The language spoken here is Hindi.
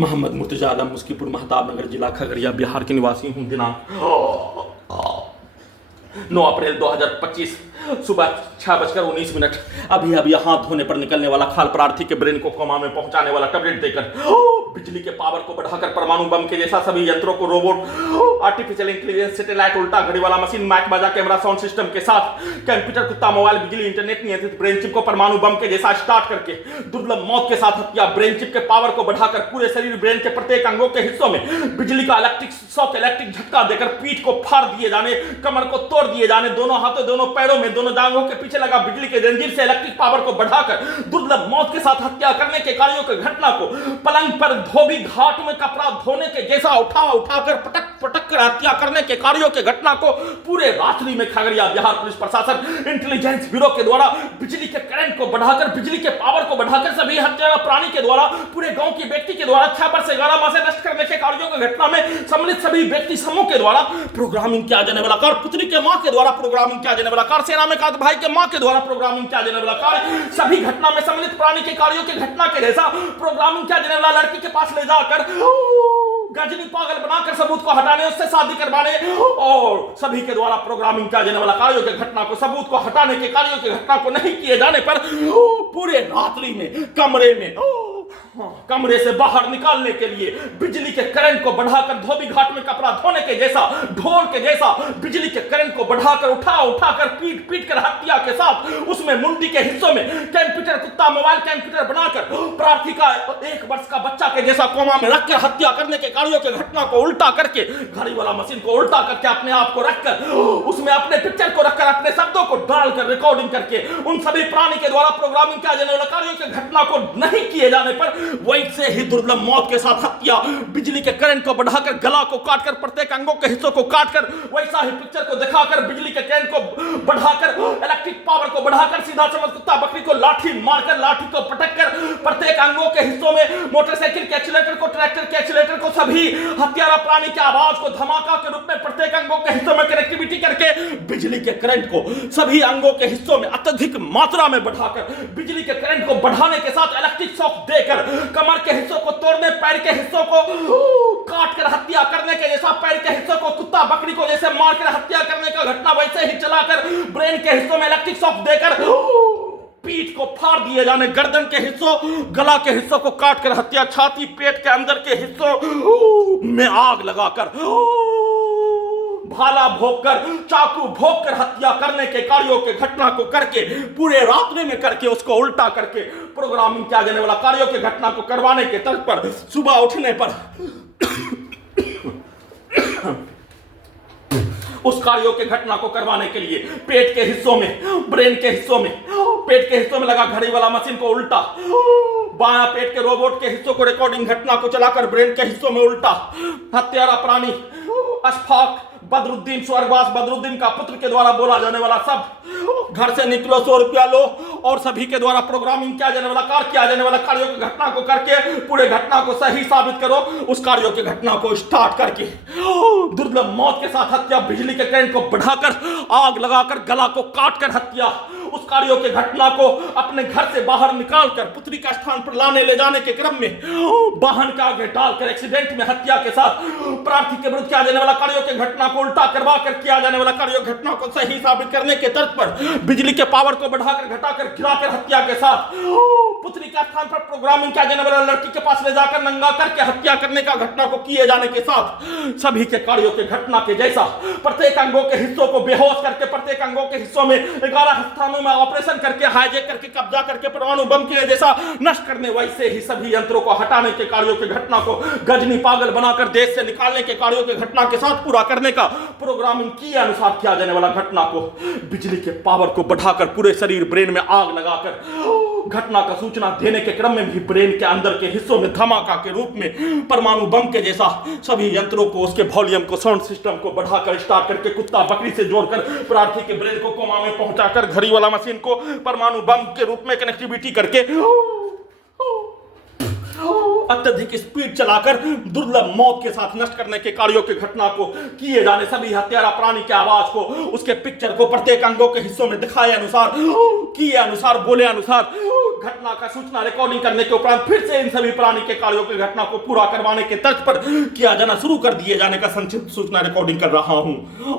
मोहम्मद मुर्तजा आलम मुस्कीपुर महताब नगर जिला खगड़िया बिहार के निवासी हूँ। दिनांक 9 अप्रैल 2025 सुबह 6:19। अभी अभी हाथ धोने पर निकलने वाला खाल प्रार्थी के ब्रेन को कोमा में पहुंचाने वाला टैबलेट देकर बिजली के पावर को बढ़ाकर परमाणु बम के जैसा सभी यंत्रों को रोबोट, आर्टिफिशियल इंटेलिजेंस, सैटेलाइट, उल्टा घड़ी वाला मशीन, माइक बाजा, कैमरा, साउंड सिस्टम के साथ कंप्यूटर, कुत्ता, मोबाइल, बिजली, इंटरनेट नियंत्रित ब्रेन चिप को परमाणु बम के जैसा स्टार्ट करके दुर्लभ मौत के साथ हत्या। ब्रेन चिप के पावर को बढ़ाकर पूरे शरीर, ब्रेन के प्रत्येक अंगों के हिस्सों में बिजली का इलेक्ट्रिक शॉक, इलेक्ट्रिक झटका देकर पीठ को फाड़ दिए जाने, कमर को तोड़ दिए जाने, दोनों हाथों, दोनों पैरों में, दोनों जांघों के पीछे लगा बिजली के जंजीर से इलेक्ट्रिक पावर को बढ़ाकर दुर्लभ मौत के साथ हत्या करने के कार्यों की घटना को पलंग पर धोबी घाट में कपड़ा धोने के जैसा उठाकर पटक पटक कर हत्या करने के कार्यों की घटना को पूरे रात्रि में खगड़िया बिहार पुलिस प्रशासन इंटेलिजेंस ब्यूरो के द्वारा बिजली के करंट को बढ़ाकर, बिजली के पावर को बढ़ाकर सभी हत्या प्राणी के द्वारा, पूरे गांव के व्यक्ति के द्वारा 6 से 11 माह से नष्ट करने के कार्यों की घटना में सम्मिलित सभी व्यक्ति समूह के द्वारा प्रोग्रामिंग किया जाने वाला कार्य, पुत्री के मां के द्वारा प्रोग्रामिंग किया जाने वाला कार्य, सेना में का भाई के मां के द्वारा प्रोग्रामिंग किया जाने वाला कार्य, सभी घटना में सम्मिलित प्राणी के कार्यों की घटना के जैसा प्रोग्रामिंग किया जाने वाला लड़की के पास ले जाकर गजनी पागल बनाकर सबूत को हटाने, उससे शादी करवाने और सभी के द्वारा प्रोग्रामिंग किया जाने वाला कार्यों की घटना को, सबूत को हटाने के कार्यों की घटना को नहीं किए जाने पर पूरे रात्रि में कमरे से बाहर निकालने के लिए बिजली के करंट को बढ़ाकर धोबी घाट में कपड़ा धोने के जैसा, ढोल के जैसा बिजली के करंट को बढ़ाकर उठाकर पीट कर हत्या के साथ उसमें मुंडी के हिस्सों में कंप्यूटर, कुत्ता, मोबाइल, कंप्यूटर बनाकर प्रार्थी का 1 वर्ष का बच्चा के जैसा कोमा में रखकर हत्या करने के कार्यों की घटना को उल्टा करके, घड़ी वाला मशीन को उल्टा करके अपने आप को रखकर उसमें अपने पिक्चर को रखकर अपने शब्दों को डालकर रिकॉर्डिंग करके उन सभी प्राणी के द्वारा प्रोग्रामिंग किया जाने वाला कार्यों की घटना को नहीं किए जाने पर वैसे ही दुर्लभ मौत के साथ हत्या, बिजली के करंट को बढ़ाकर गला को काटकर प्रत्येक अंगों के हिस्सों को काटकर वैसा ही पिक्चर को दिखाकर बिजली के करंट को बढ़ाकर इलेक्ट्रिक पावर को बढ़ाकर सीधा समझ कुत्ता बकरी को लाठी मारकर, लाठी को पटककर प्रत्येक अंगों के हिस्सों में मोटरसाइकिल के एक्सीलरेटर को, ट्रैक्टर के एक्सीलरेटर को, सभी हत्यारा प्राणी की आवाज को धमाका के रूप में प्रत्येक अंगों के हिस्सों में कनेक्टिविटी करके बिजली के करंट को सभी अंगों के हिस्सों में अत्यधिक मात्रा में बढ़ाकर बिजली के करंट को बढ़ाने के साथ इलेक्ट्रिक शॉक देकर कमर के हिस्सों को तोड़ने, पैर के हिस्सों को काट कर हत्या करने के जैसा, पैर के हिस्सों को कुत्ता बकरी को जैसे मारकर हत्या करने का घटना वैसे ही चलाकर ब्रेन के हिस्सों में इलेक्ट्रिक शॉक देकर पीठ को फाड़ दिए जाने, गर्दन के हिस्सों, गला के हिस्सों को काट कर हत्या, छाती, पेट के अंदर के हिस्सों में आग लगाकर, भाला भोंककर, चाकू भोंककर हत्या करने के कार्यों के घटना को करके पूरे रात्रि में करके उसको उल्टा करके प्रोग्रामिंग किया जाने वाला कार्यों की घटना को करवाने के तर्क पर सुबह उठने पर उस कार्यों के घटना को करवाने के लिए पेट के हिस्सों में, ब्रेन के हिस्सों में, पेट के हिस्सों में लगा घड़ी वाला मशीन को उल्टा, बायां पेट के रोबोट के हिस्सों को रिकॉर्डिंग घटना को चलाकर ब्रेन के हिस्सों में उल्टा, हत्यारा प्राणी अशफाक बदरुद्दीन, स्वर्गवास बदरुद्दीन का पुत्र के द्वारा बोला जाने वाला सब घर से निकलो 100 रुपया लो और सभी के द्वारा प्रोग्रामिंग किया जाने वाला कार्य, किया जाने वाला कार्यों की घटना को करके पूरे घटना को सही साबित करो, उस कार्यों की घटना को स्टार्ट करके दुर्लभ मौत के साथ हत्या, बिजली के करंट को बढ़ाकर आग लगाकर गला को काट कर हत्या, उस कार्यों की घटना को अपने घर से बाहर निकालकर पुत्री का स्थान पर लाने ले जाने के क्रम में वाहन के आगे डालकर एक्सीडेंट में हत्या के साथ प्रार्थी के विरुद्ध किया जाने वाला कार्यों की घटना को उल्टा करवा कर किया जाने वाला कार्यों घटना को सही साबित करने के तर्क पर बिजली के पावर को बढ़ाकर घटाकर गिराकर हत्या के साथ पुत्री का स्थान पर प्रोग्रामिंग किया जाने वाला लड़की के पास ले जाकर नंगा करके हत्या करने का घटना को किए जाने के साथ सभी के कार्यों के घटना के जैसा प्रत्येक अंगों के हिस्सों को बेहोश करके प्रत्येक अंगों के हिस्सों में 11 स्थानों में ऑपरेशन करके हाईजैक करके कब्जा करके परमाणु बम के जैसा नष्ट करने, वैसे ही सभी यंत्रों को हटाने के कार्यों की घटना को गजनी पागल बनाकर देश से निकालने के कार्यों की घटना के साथ पूरा करने का प्रोग्रामिंग के अनुसार किया जाने वाला घटना को बिजली के पावर को बढ़ाकर पूरे शरीर, ब्रेन में आग लगाकर घटना का सूचना देने के क्रम में भी ब्रेन के अंदर के हिस्सों में धमाका के रूप में परमाणु बम के जैसा सभी यंत्रों को, उसके वॉल्यूम को, साउंड सिस्टम को बढ़ाकर स्टार्ट करके कुत्ता बकरी से जोड़कर प्रार्थी के ब्रेन को कोमा में पहुंचाकर घड़ी वाला मशीन को परमाणु बम के रूप में कनेक्टिविटी करके अत्यधिक स्पीड चलाकर दुर्लभ मौत के साथ नष्ट करने के कार्यों की घटना को किए जाने सभी हत्यारा प्राणी के आवाज को, उसके पिक्चर को प्रत्येक अंगों के हिस्सों में दिखाए अनुसार, किए अनुसार, बोले अनुसार घटना का सूचना रिकॉर्डिंग करने के उपरांत फिर से इन सभी प्राणी के कार्यों की घटना को पूरा करवाने के तर्ज पर किया जाना शुरू कर दिए जाने का संक्षिप्त सूचना रिकॉर्डिंग कर रहा हूं।